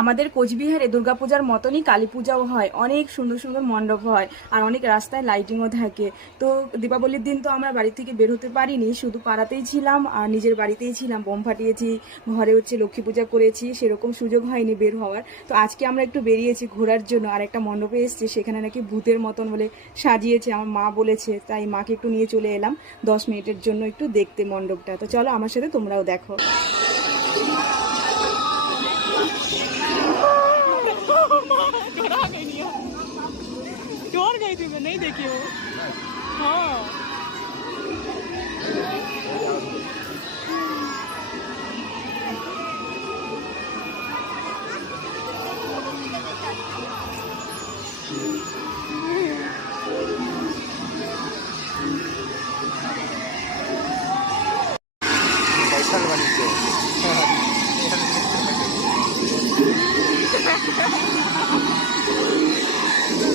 আমাদের কোচবিহারে দুর্গাপূজার মতনই কালী পূজাও হয়, অনেক সুন্দর সুন্দর মণ্ডপ হয় আর অনেক রাস্তায় লাইটিংও থাকে। তো দীপাবলির দিন তো আমরা বাড়ি থেকে বের হতে পারিনি, শুধু পাড়াতেই ছিলাম আর নিজের বাড়িতেই ছিলাম, বোম ফাটিয়েছি, ঘরে লক্ষ্মী পূজা করেছি, সেরকম সুযোগ হয়নি বের হওয়ার। তো আজকে আমরা একটু বেরিয়েছি ঘোরার জন্য, আর একটা মণ্ডপে এসেছি, সেখানে নাকি ভূতের মতন বলে সাজিয়েছে, আমার মা বলেছে, তাই মাকে একটু নিয়ে চলে এলাম 10 মিনিটের জন্য একটু দেখতে মণ্ডপটা। তো চলো আমার সাথে তোমরাও দেখো। डर गई थी मैं, नहीं देखी वो। हाँ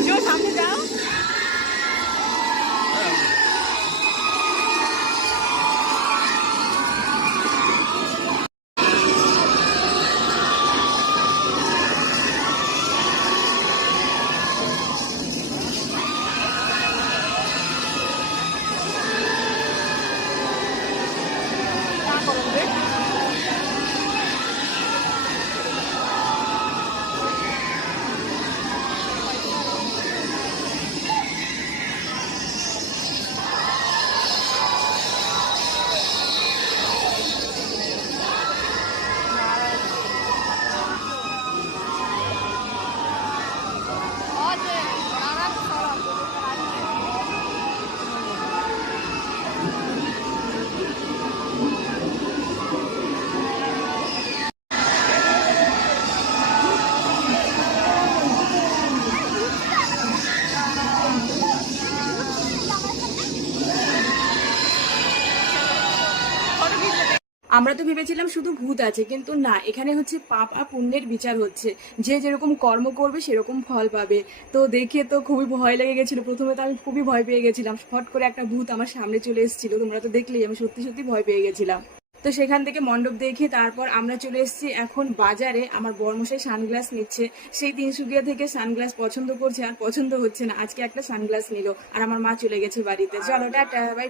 जो सामने जाओ। আমরা তো ভেবেছিলাম শুধু ভূত আছে, কিন্তু না, এখানে হচ্ছে পাপ আর পুণ্যের বিচার হচ্ছে। যে যেরকম কর্ম করবে সেরকম ফল পাবে। তো দেখে তো খুবই ভয় লেগে গেছিল, প্রথমে তো আমি খুবই ভয় পেয়ে গেছিলাম, ফট করে একটা ভূত আমার সামনে চলে এসেছিল, তোমরা তো দেখলেই, আমি সত্যি সত্যি ভয় পেয়ে গেছিলাম। তো সেখান থেকে মণ্ডপ দেখে তারপর আমরা চলে এসেছি এখন বাজারে। আমার বর্মশাই সানগ্লাস নিচ্ছে, সেই তিনসুকিয়া থেকে সানগ্লাস পছন্দ করছে আর পছন্দ হচ্ছে না, আজকে একটা সানগ্লাস নিল, আর আমার মা চলে গেছে বাড়িতে। চলো টাটা, বাই।